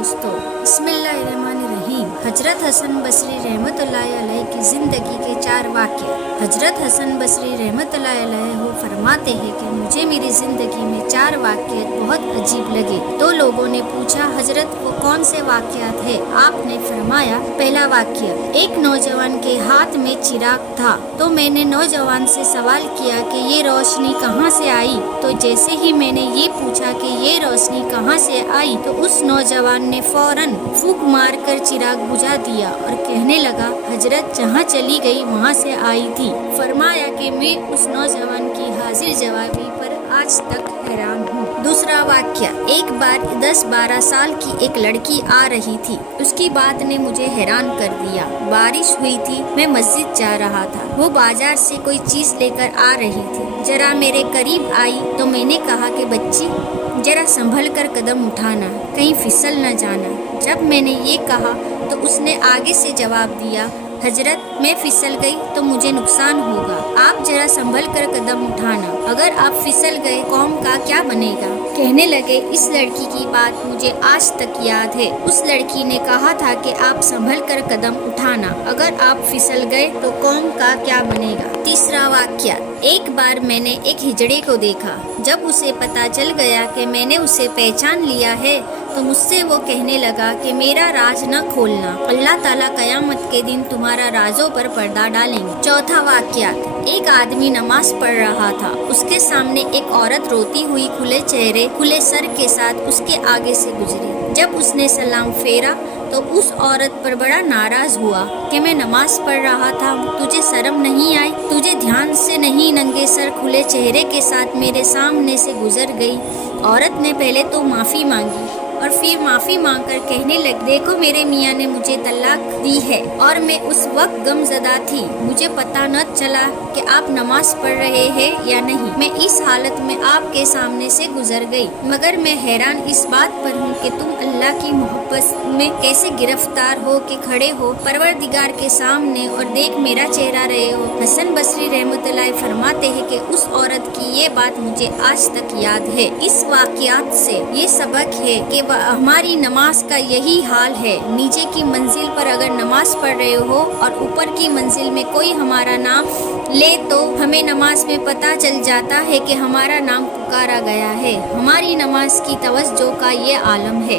دوستو، بسمillahirrahmanirrahim۔ حضرت حسن بصری رحمۃ اللہ علیہ کی زندگی کے 4 واقعے۔ حضرت حسن بصری رحمۃ اللہ علیہ وہ فرماتے ہیں کہ مجھے میری زندگی میں 4 واقعات بہت عجیب لگے۔ تو لوگوں نے پوچھا حضرت وہ کون سے واقعات ہیں؟ آپ نے فرمایا پہلا واقعہ، ایک نوجوان کے ہاتھ میں چراغ تھا تو میں نے نوجوان سے سوال کیا کہ یہ روشنی کہاں سے آئی؟ تو جیسے ہی میں نے یہ پوچھا کہ یہ روشنی کہاں سے آئی تو اس نوجوان نے فوراً پھونک مار کر چراغ بجھا دیا اور کہنے لگا حضرت جہاں چلی گئی وہاں سے آئی تھی۔ فرمایا کہ میں اس نوجوان کی حاضر جوابی پر آج تک حیران ہوں۔ دوسرا واقعہ، ایک بار 10-12 سال کی ایک لڑکی آ رہی تھی، اس کی بات نے مجھے حیران کر دیا۔ بارش ہوئی تھی، میں مسجد جا رہا تھا، وہ بازار سے کوئی چیز لے کر آ رہی تھی، ذرا میرے قریب آئی تو میں نے کہا کہ بچی ذرا سنبھل کر قدم اٹھانا، کہیں پھسل نہ جانا۔ جب میں نے یہ کہا تو اس نے آگے سے جواب دیا حضرت میں پھسل گئی تو مجھے نقصان ہوگا، آپ ذرا سنبھل کر قدم اٹھانا، اگر آپ پھسل گئے قوم کا کیا بنے گا؟ کہنے لگے اس لڑکی کی بات مجھے آج تک یاد ہے، اس لڑکی نے کہا تھا کہ آپ سنبھل کر قدم اٹھانا، اگر آپ پھسل گئے تو قوم کا کیا بنے گا؟ تیسرا واقعہ، ایک بار میں نے ایک ہجڑے کو دیکھا، جب اسے پتا چل گیا کہ میں نے اسے پہچان لیا ہے تو مجھ سے وہ کہنے لگا کہ میرا راز نہ کھولنا، اللہ تعالیٰ قیامت کے دن تمہارا رازوں پر پردہ ڈالیں گے۔ چوتھا واقعہ، ایک آدمی نماز پڑھ رہا تھا، اس کے سامنے ایک عورت روتی ہوئی کھلے چہرے کھلے سر کے ساتھ اس کے آگے سے گزری۔ جب اس نے سلام پھیرا تو اس عورت پر بڑا ناراض ہوا کہ میں نماز پڑھ رہا تھا، تجھے شرم نہیں آئی؟ تجھے دھیان سے نہیں ننگے سر کھلے چہرے کے ساتھ میرے سامنے سے گزر گئی؟ عورت نے پہلے تو معافی مانگی اور پھر معافی مانگ کر کہنے لگی دیکھو میرے میاں نے مجھے طلاق دی ہے اور میں اس وقت غم زدہ تھی، مجھے پتہ نہ چلا کہ آپ نماز پڑھ رہے ہیں یا نہیں، میں اس حالت میں آپ کے سامنے سے گزر گئی، مگر میں حیران اس بات پر ہوں کہ تم اللہ کی محبت میں کیسے گرفتار ہو کے کھڑے ہو پروردگار کے سامنے اور دیکھ میرا چہرہ رہے ہو۔ حسن بصری رحمۃ اللہ فرماتے ہیں کہ اس عورت کی یہ بات مجھے آج تک یاد ہے۔ اس واقعات سے یہ سبق ہے کہ ہماری نماز کا یہی حال ہے، نیچے کی منزل پر اگر نماز پڑھ رہے ہو اور اوپر کی منزل میں کوئی ہمارا نام لے تو ہمیں نماز میں پتہ چل جاتا ہے کہ ہمارا نام پکارا گیا ہے۔ ہماری نماز کی توجہ کا یہ عالم ہے۔